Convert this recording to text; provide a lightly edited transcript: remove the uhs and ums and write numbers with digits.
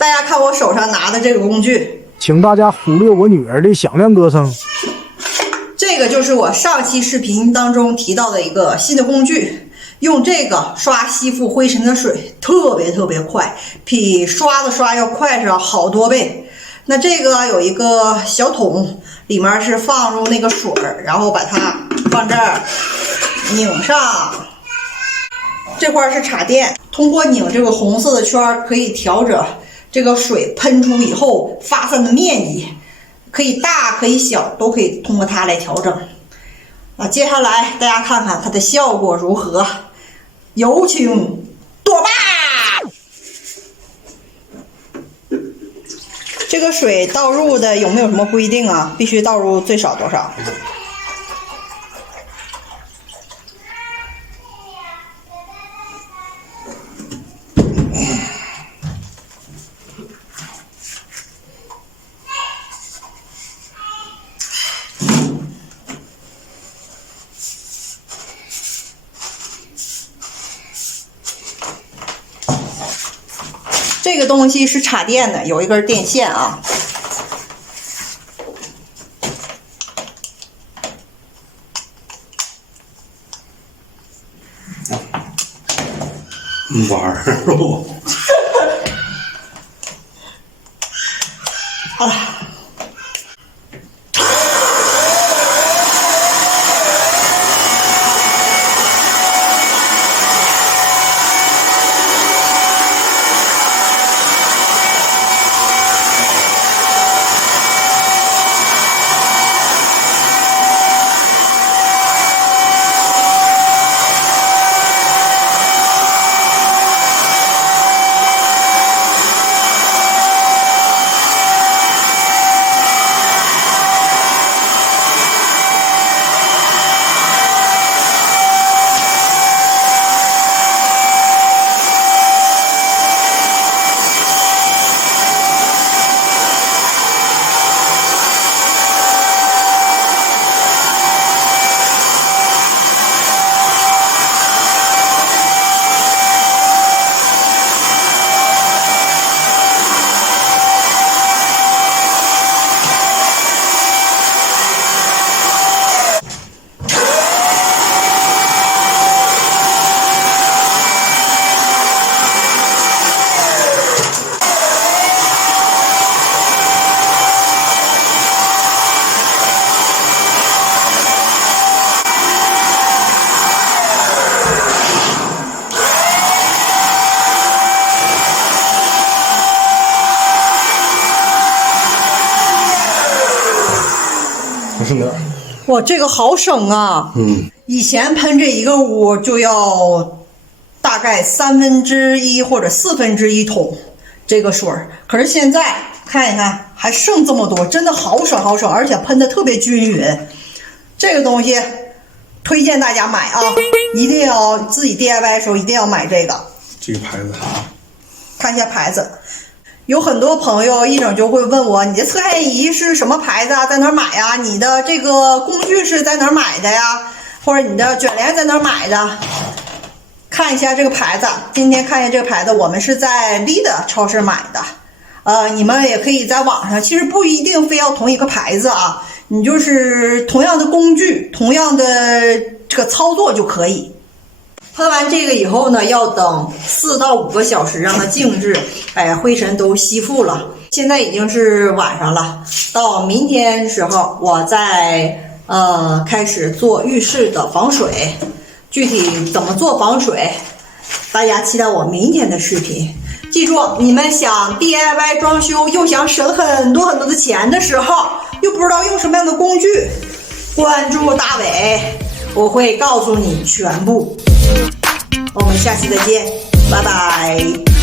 大家看我手上拿的这个工具，请大家忽略我女儿的响亮歌声。这个就是我上期视频当中提到的一个新的工具，用这个刷吸附灰尘的水特别快，比刷子刷要快上好多倍。那这个有一个小桶，里面是放入那个水，然后把它放这儿，拧上。这块是插电，通过拧这个红色的圈可以调整这个水喷出以后发散的面积，可以大可以小，都可以通过它来调整。接下来大家看看它的效果如何，有请多爸。这个水倒入的有没有什么规定啊？必须倒入最少多少？这个东西是插电的，有一根电线啊。玩儿哦。好了。还剩点。哇，这个好省啊！以前喷这一个屋就要大概1/3或者1/4桶这个水，可是现在看一看还剩这么多，真的好省好省，而且喷的特别均匀。这个东西推荐大家买啊，一定要自己 DIY 的时候一定要买这个。这个牌子，看一下牌子。有很多朋友一整就会问我，你的测验仪是什么牌子啊？在哪儿买呀？你的这个工具是在哪儿买的呀？或者你的卷帘在哪儿买的？看一下这个牌子，今天看一下这个牌子，我们是在 Lidl 超市买的。你们也可以在网上，其实不一定非要同一个牌子啊，你就是同样的工具，同样的这个操作就可以。喷完这个以后呢，要等4到5个小时让它静置，灰尘都吸附了。现在已经是晚上了，到明天时候我再开始做浴室的防水。具体怎么做防水，大家期待我明天的视频。记住，你们想 DIY 装修又想省很多的钱的时候，又不知道用什么样的工具，关注大伟，我会告诉你全部。我们下期再见，拜拜。